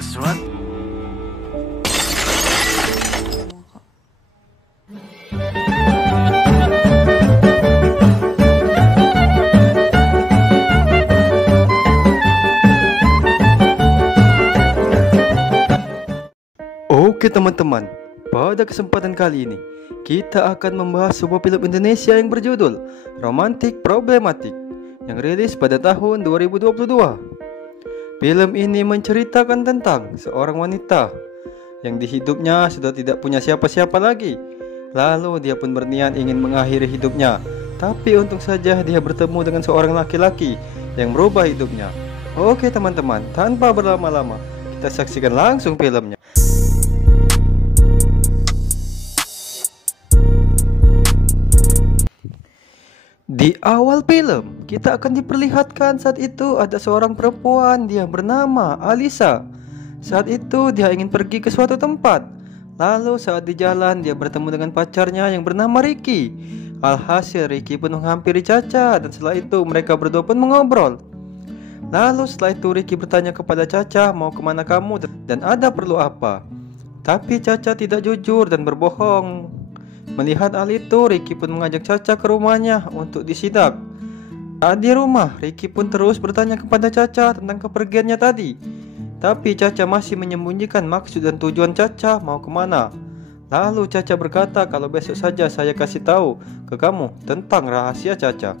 sesuatu. Oke teman-teman, pada kesempatan kali ini kita akan membahas sebuah film Indonesia yang berjudul Romantik Problematik yang rilis pada tahun 2022. Film ini menceritakan tentang seorang wanita yang di hidupnya sudah tidak punya siapa-siapa lagi. Lalu dia pun berniat ingin mengakhiri hidupnya, tapi untung saja dia bertemu dengan seorang laki-laki yang merubah hidupnya. Oke teman-teman, tanpa berlama-lama kita saksikan langsung filmnya. Di awal film, kita akan diperlihatkan saat itu ada seorang perempuan, dia bernama Alisa. Saat itu dia ingin pergi ke suatu tempat. Lalu saat di jalan dia bertemu dengan pacarnya yang bernama Ricky. Alhasil Ricky pun menghampiri Caca dan setelah itu mereka berdua pun mengobrol. Lalu setelah itu Ricky bertanya kepada Caca, mau kemana kamu dan ada perlu apa. Tapi Caca tidak jujur dan berbohong. Melihat hal itu, Ricky pun mengajak Caca ke rumahnya untuk disidak. Saat di rumah, Ricky pun terus bertanya kepada Caca tentang kepergiannya tadi. Tapi Caca masih menyembunyikan maksud dan tujuan Caca mau kemana. Lalu Caca berkata kalau besok saja saya kasih tahu ke kamu tentang rahasia Caca.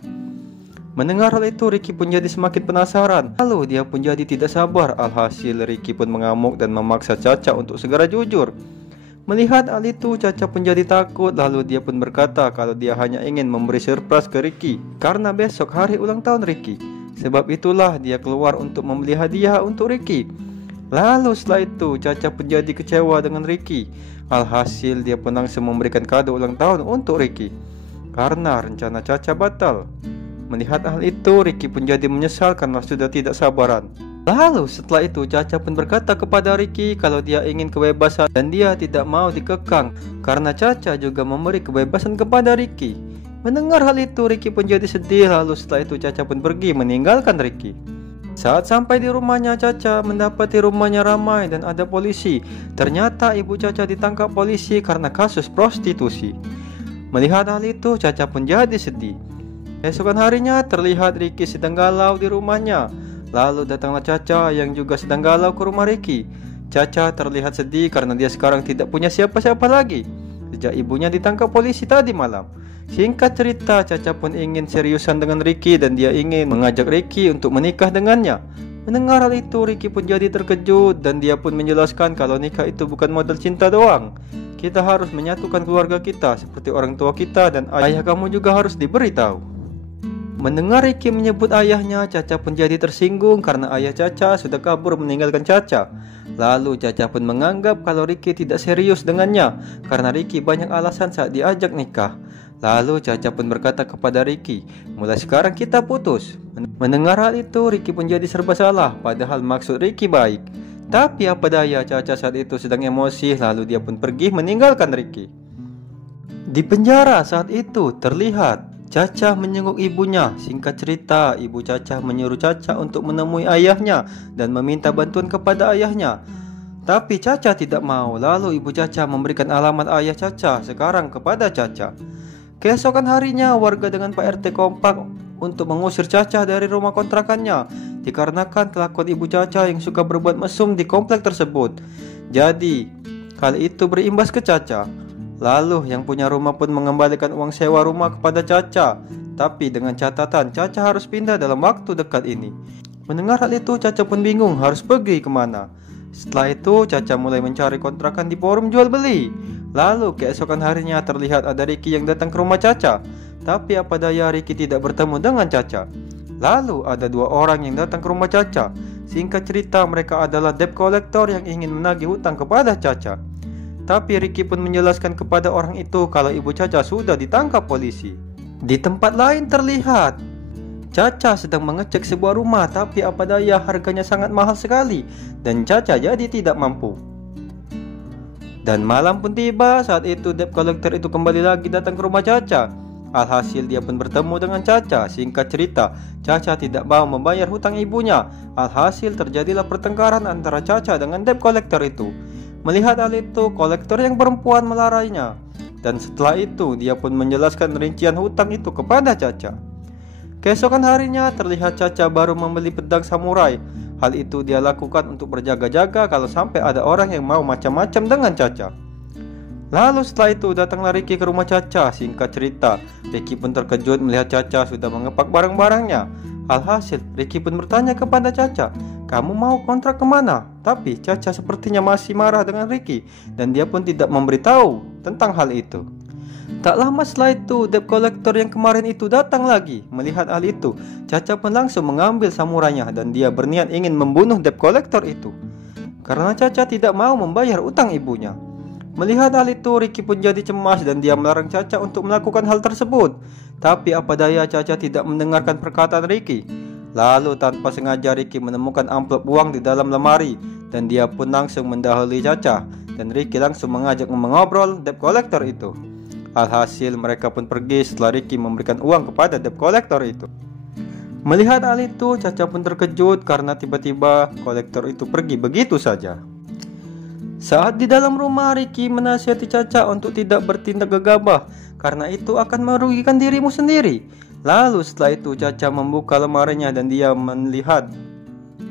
Mendengar hal itu, Ricky pun jadi semakin penasaran. Lalu dia pun jadi tidak sabar. Alhasil Ricky pun mengamuk dan memaksa Caca untuk segera jujur. Melihat hal itu, Caca pun jadi takut. Lalu dia pun berkata kalau dia hanya ingin memberi surprise ke Ricky karena besok hari ulang tahun Ricky. Sebab itulah dia keluar untuk membeli hadiah untuk Ricky. Lalu setelah itu Caca pun jadi kecewa dengan Ricky. Alhasil dia pun langsung memberikan kado ulang tahun untuk Ricky karena rencana Caca batal. Melihat hal itu, Ricky pun jadi menyesal karena sudah tidak sabaran. Lalu setelah itu Caca pun berkata kepada Ricky kalau dia ingin kebebasan dan dia tidak mau dikekang karena Caca juga memberi kebebasan kepada Ricky. Mendengar hal itu, Ricky pun jadi sedih. Lalu setelah itu Caca pun pergi meninggalkan Ricky. Saat sampai di rumahnya, Caca mendapati rumahnya ramai dan ada polisi. Ternyata ibu Caca ditangkap polisi karena kasus prostitusi. Melihat hal itu, Caca pun jadi sedih. Esokan harinya terlihat Ricky sedang galau di rumahnya. Lalu datanglah Caca yang juga sedang galau ke rumah Ricky. Caca terlihat sedih karena dia sekarang tidak punya siapa-siapa lagi sejak ibunya ditangkap polisi tadi malam. Singkat cerita, Caca pun ingin seriusan dengan Ricky dan dia ingin mengajak Ricky untuk menikah dengannya. Mendengar hal itu, Ricky pun jadi terkejut dan dia pun menjelaskan kalau nikah itu bukan modal cinta doang. Kita harus menyatukan keluarga kita seperti orang tua kita dan ayah kamu juga harus diberitahu. Mendengar Ricky menyebut ayahnya, Caca pun jadi tersinggung karena ayah Caca sudah kabur meninggalkan Caca. Lalu Caca pun menganggap kalau Ricky tidak serius dengannya karena Ricky banyak alasan saat diajak nikah. Lalu Caca pun berkata kepada Ricky, mulai sekarang kita putus. Mendengar hal itu, Ricky pun jadi serba salah padahal maksud Ricky baik. Tapi apa daya, Caca saat itu sedang emosi. Lalu dia pun pergi meninggalkan Ricky. Di penjara saat itu terlihat Caca menjenguk ibunya. Singkat cerita, ibu Caca menyuruh Caca untuk menemui ayahnya dan meminta bantuan kepada ayahnya. Tapi Caca tidak mau. Lalu ibu Caca memberikan alamat ayah Caca sekarang kepada Caca. Keesokan harinya, warga dengan Pak RT kompak untuk mengusir Caca dari rumah kontrakannya dikarenakan kelakuan ibu Caca yang suka berbuat mesum di komplek tersebut. Jadi, kali itu berimbas ke Caca. Lalu yang punya rumah pun mengembalikan uang sewa rumah kepada Caca. Tapi dengan catatan Caca harus pindah dalam waktu dekat ini. Mendengar hal itu, Caca pun bingung harus pergi kemana. Setelah itu Caca mulai mencari kontrakan di forum jual beli. Lalu keesokan harinya terlihat ada Ricky yang datang ke rumah Caca. Tapi apa daya Ricky tidak bertemu dengan Caca. Lalu ada dua orang yang datang ke rumah Caca. Singkat cerita, mereka adalah debt collector yang ingin menagih hutang kepada Caca. Tapi Ricky pun menjelaskan kepada orang itu kalau ibu Caca sudah ditangkap polisi. Di tempat lain terlihat Caca sedang mengecek sebuah rumah, tapi apa daya harganya sangat mahal sekali dan Caca jadi tidak mampu. Dan malam pun tiba. Saat itu debt collector itu kembali lagi datang ke rumah Caca. Alhasil dia pun bertemu dengan Caca. Singkat cerita, Caca tidak mau membayar hutang ibunya. Alhasil terjadilah pertengkaran antara Caca dengan debt collector itu. Melihat hal itu, kolektor yang perempuan melarainya. Dan setelah itu, dia pun menjelaskan rincian hutang itu kepada Caca. Keesokan harinya, terlihat Caca baru membeli pedang samurai. Hal itu dia lakukan untuk berjaga-jaga kalau sampai ada orang yang mau macam-macam dengan Caca. Lalu setelah itu datanglah Ricky ke rumah Caca. Singkat cerita, Ricky pun terkejut melihat Caca sudah mengepak barang-barangnya. Alhasil, Ricky pun bertanya kepada Caca, "Kamu mau kontrak kemana?" Tapi Caca sepertinya masih marah dengan Ricky dan dia pun tidak memberitahu tentang hal itu. Tak lama setelah itu, debt collector yang kemarin itu datang lagi. Melihat hal itu, Caca pun langsung mengambil samurainya dan dia berniat ingin membunuh debt collector itu karena Caca tidak mau membayar utang ibunya. Melihat hal itu, Ricky pun jadi cemas dan dia melarang Caca untuk melakukan hal tersebut. Tapi apa daya, Caca tidak mendengarkan perkataan Ricky. Lalu tanpa sengaja Ricky menemukan amplop uang di dalam lemari dan dia pun langsung mendahului Caca. Dan Ricky langsung mengajak mengobrol debt collector itu. Alhasil mereka pun pergi setelah Ricky memberikan uang kepada debt collector itu. Melihat hal itu, Caca pun terkejut karena tiba-tiba kolektor itu pergi begitu saja. Saat di dalam rumah, Ricky menasihati Caca untuk tidak bertindak gegabah karena itu akan merugikan dirimu sendiri. Lalu setelah itu Caca membuka lemarinya dan dia melihat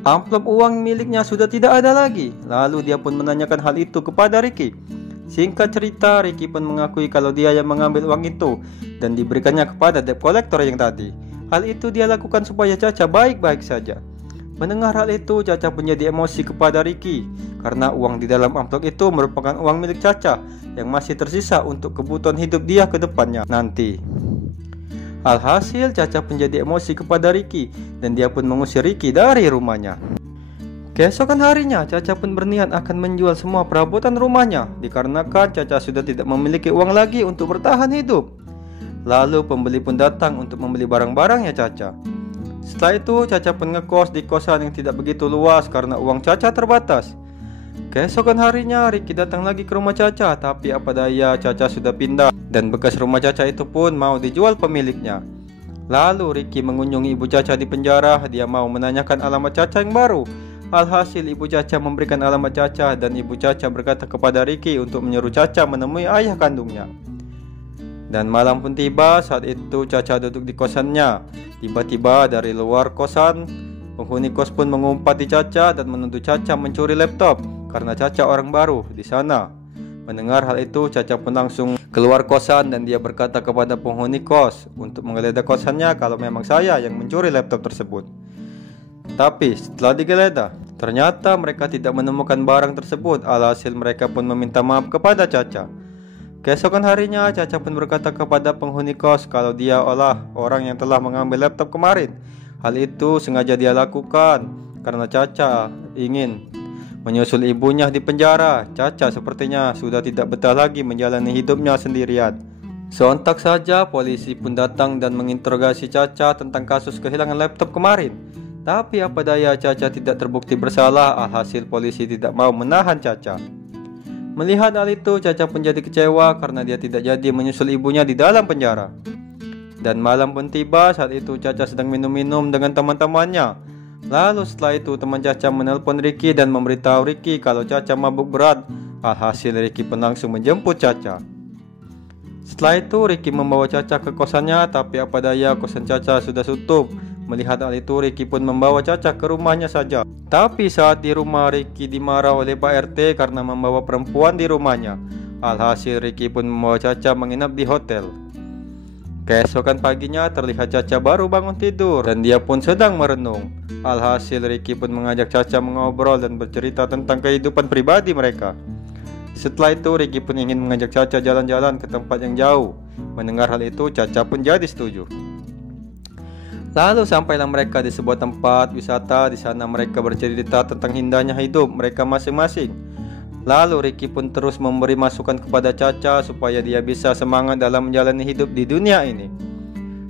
amplop uang miliknya sudah tidak ada lagi. Lalu dia pun menanyakan hal itu kepada Ricky. Singkat cerita, Ricky pun mengakui kalau dia yang mengambil uang itu dan diberikannya kepada debt collector yang tadi. Hal itu dia lakukan supaya Caca baik-baik saja. Mendengar hal itu, Caca pun jadi emosi kepada Ricky karena uang di dalam amplop itu merupakan uang milik Caca yang masih tersisa untuk kebutuhan hidup dia ke depannya nanti. Alhasil, Caca pun jadi emosi kepada Ricky dan dia pun mengusir Ricky dari rumahnya. Keesokan harinya, Caca pun berniat akan menjual semua perabotan rumahnya dikarenakan Caca sudah tidak memiliki uang lagi untuk bertahan hidup. Lalu pembeli pun datang untuk membeli barang-barangnya Caca. Setelah itu, Caca pun ngekos di kosan yang tidak begitu luas karena uang Caca terbatas. Keesokan harinya, Ricky datang lagi ke rumah Caca, tapi apa daya Caca sudah pindah dan bekas rumah Caca itu pun mau dijual pemiliknya. Lalu Ricky mengunjungi ibu Caca di penjara, dia mau menanyakan alamat Caca yang baru. Alhasil ibu Caca memberikan alamat Caca dan ibu Caca berkata kepada Ricky untuk menyuruh Caca menemui ayah kandungnya. Dan malam pun tiba. Saat itu Caca duduk di kosannya. Tiba-tiba dari luar kosan, penghuni kos pun mengumpat di Caca dan menuduh Caca mencuri laptop karena Caca orang baru di sana. Mendengar hal itu, Caca pun langsung keluar kosan dan dia berkata kepada penghuni kos untuk menggeledah kosannya kalau memang saya yang mencuri laptop tersebut. Tapi setelah digeledah, ternyata mereka tidak menemukan barang tersebut. Alhasil mereka pun meminta maaf kepada Caca. Keesokan harinya, Caca pun berkata kepada penghuni kos kalau dia olah orang yang telah mengambil laptop kemarin. Hal itu sengaja dia lakukan karena Caca ingin menyusul ibunya di penjara. Caca sepertinya sudah tidak betah lagi menjalani hidupnya sendirian. Sontak saja polisi pun datang dan menginterogasi Caca tentang kasus kehilangan laptop kemarin. Tapi apa daya, Caca tidak terbukti bersalah. Alhasil polisi tidak mau menahan Caca. Melihat hal itu, Caca pun jadi kecewa karena dia tidak jadi menyusul ibunya di dalam penjara. Dan malam pun tiba. Saat itu Caca sedang minum-minum dengan teman-temannya. Lalu setelah itu teman Caca menelpon Ricky dan memberitahu Ricky kalau Caca mabuk berat. Alhasil Ricky pun langsung menjemput Caca. Setelah itu Ricky membawa Caca ke kosannya, tapi apa daya kosan Caca sudah tutup. Melihat hal itu, Ricky pun membawa Caca ke rumahnya saja. Tapi saat di rumah, Ricky dimarah oleh Pak RT karena membawa perempuan di rumahnya. Alhasil Ricky pun membawa Caca menginap di hotel. Keesokan paginya terlihat Caca baru bangun tidur dan dia pun sedang merenung. Alhasil Ricky pun mengajak Caca mengobrol dan bercerita tentang kehidupan pribadi mereka. Setelah itu Ricky pun ingin mengajak Caca jalan-jalan ke tempat yang jauh. Mendengar hal itu, Caca pun jadi setuju. Lalu sampailah mereka di sebuah tempat wisata. Di sana mereka bercerita tentang indahnya hidup mereka masing-masing. Lalu Ricky pun terus memberi masukan kepada Caca supaya dia bisa semangat dalam menjalani hidup di dunia ini.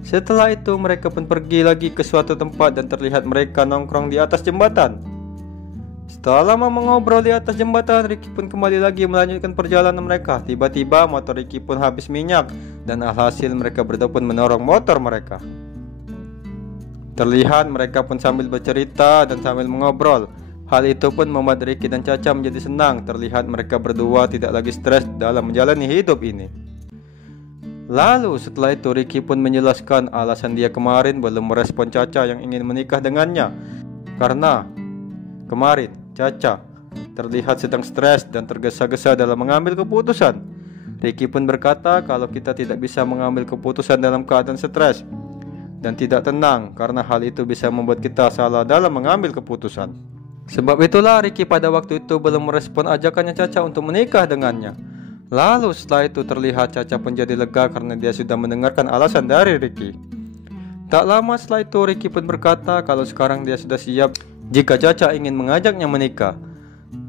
Setelah itu mereka pun pergi lagi ke suatu tempat dan terlihat mereka nongkrong di atas jembatan. Setelah lama mengobrol di atas jembatan, Ricky pun kembali lagi melanjutkan perjalanan mereka. Tiba-tiba motor Ricky pun habis minyak dan alhasil mereka berdua pun mendorong motor mereka. Terlihat mereka pun sambil bercerita dan sambil mengobrol. Hal itu pun membuat Ricky dan Caca menjadi senang. Terlihat mereka berdua tidak lagi stres dalam menjalani hidup ini. Lalu setelah itu Ricky pun menjelaskan alasan dia kemarin belum merespon Caca yang ingin menikah dengannya. Karena kemarin Caca terlihat sedang stres dan tergesa-gesa dalam mengambil keputusan. Ricky pun berkata kalau kita tidak bisa mengambil keputusan dalam keadaan stres dan tidak tenang, karena hal itu bisa membuat kita salah dalam mengambil keputusan. Sebab itulah Ricky pada waktu itu belum merespon ajakannya Caca untuk menikah dengannya. Lalu setelah itu terlihat Caca pun jadi lega karena dia sudah mendengarkan alasan dari Ricky. Tak lama setelah itu Ricky pun berkata kalau sekarang dia sudah siap jika Caca ingin mengajaknya menikah.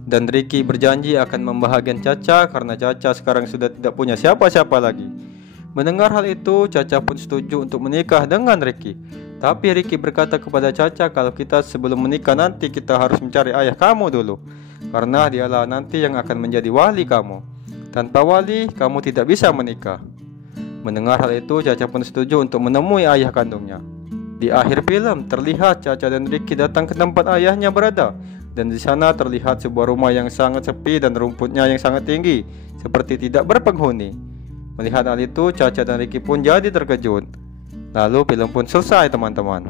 Dan Ricky berjanji akan membahagiakan Caca karena Caca sekarang sudah tidak punya siapa-siapa lagi. Mendengar hal itu, Caca pun setuju untuk menikah dengan Ricky. Tapi Ricky berkata kepada Caca kalau kita sebelum menikah nanti kita harus mencari ayah kamu dulu, karena dialah nanti yang akan menjadi wali kamu. Tanpa wali, kamu tidak bisa menikah. Mendengar hal itu, Caca pun setuju untuk menemui ayah kandungnya. Di akhir film, terlihat Caca dan Ricky datang ke tempat ayahnya berada. Dan di sana terlihat sebuah rumah yang sangat sepi dan rumputnya yang sangat tinggi, seperti tidak berpenghuni. Melihat hal itu, Caca dan Ricky pun jadi terkejut. Lalu film pun selesai teman-teman.